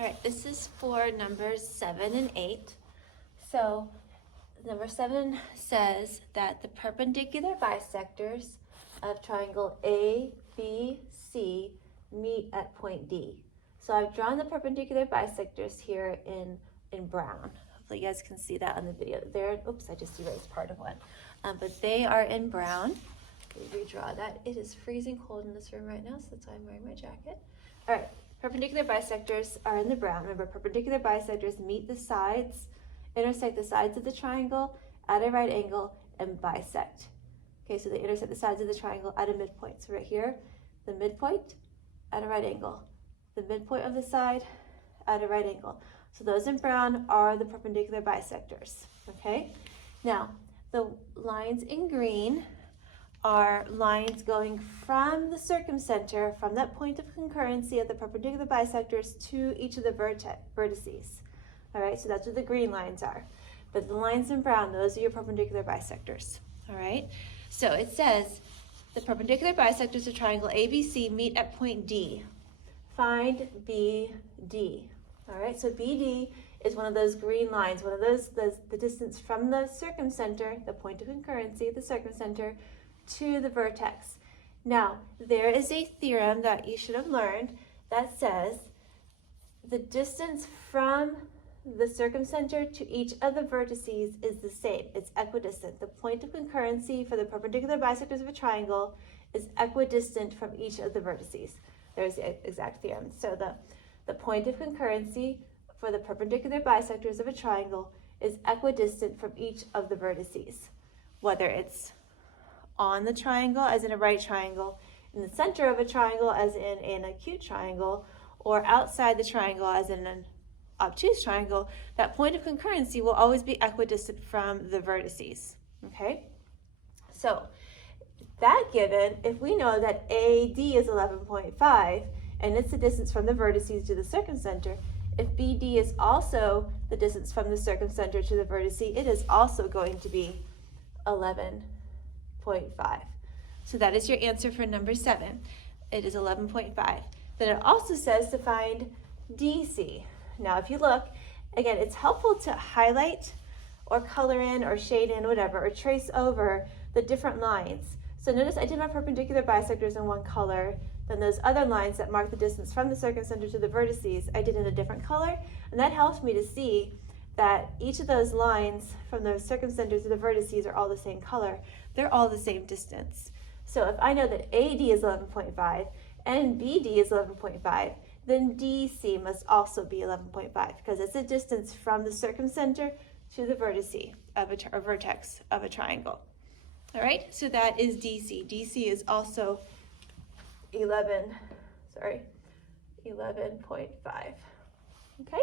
All right, this is for numbers 7 and 8. So number 7 says that the perpendicular bisectors of triangle ABC meet at point D. So I've drawn the perpendicular bisectors here in brown. Hopefully you guys can see that on the video. There, oops, I just erased part of one. But they are in brown. Let me redraw that. It is freezing cold in this room right now, so that's why I'm wearing my jacket. All right, perpendicular bisectors are in the brown. Remember, perpendicular bisectors meet the sides, intersect the sides of the triangle at a right angle, and bisect. Okay, so they intersect the sides of the triangle at a midpoint. So right here, the midpoint at a right angle. The midpoint of the side at a right angle. So those in brown are the perpendicular bisectors, okay? Now, the lines in green are lines going from the circumcenter, from that point of concurrency of the perpendicular bisectors to each of the vertices. All right, so that's what the green lines are. But the lines in brown, those are your perpendicular bisectors. All right, so it says the perpendicular bisectors of triangle ABC meet at point D. Find BD. All right, so BD is one of those green lines, one of those, the distance from the circumcenter, the point of concurrency, the circumcenter, to the vertex. Now, there is a theorem that you should have learned that says the distance from the circumcenter to each of the vertices is the same. It's equidistant. The point of concurrency for the perpendicular bisectors of a triangle is equidistant from each of the vertices. There's the exact theorem. So the point of concurrency for the perpendicular bisectors of a triangle is equidistant from each of the vertices, whether it's on the triangle, as in a right triangle, in the center of a triangle, as in an acute triangle, or outside the triangle, as in an obtuse triangle. That point of concurrency will always be equidistant from the vertices, okay? So, that given, if we know that AD is 11.5, and it's the distance from the vertices to the circumcenter, if BD is also the distance from the circumcenter to the vertice, it is also going to be 11.5. So that is your answer for number 7. It is 11.5. Then it also says to find DC. Now if you look, again, it's helpful to highlight or color in or shade in, whatever, or trace over the different lines. So notice I did my perpendicular bisectors in one color, then those other lines that mark the distance from the circumcenter to the vertices, I did in a different color, and that helps me to see that each of those lines from the circumcenter to the vertices are all the same color. They're all the same distance. So if I know that AD is 11.5 and BD is 11.5, then DC must also be 11.5 because it's the distance from the circumcenter to the vertice of a vertex of a triangle. All right, so that is DC. DC is also 11.5. Okay?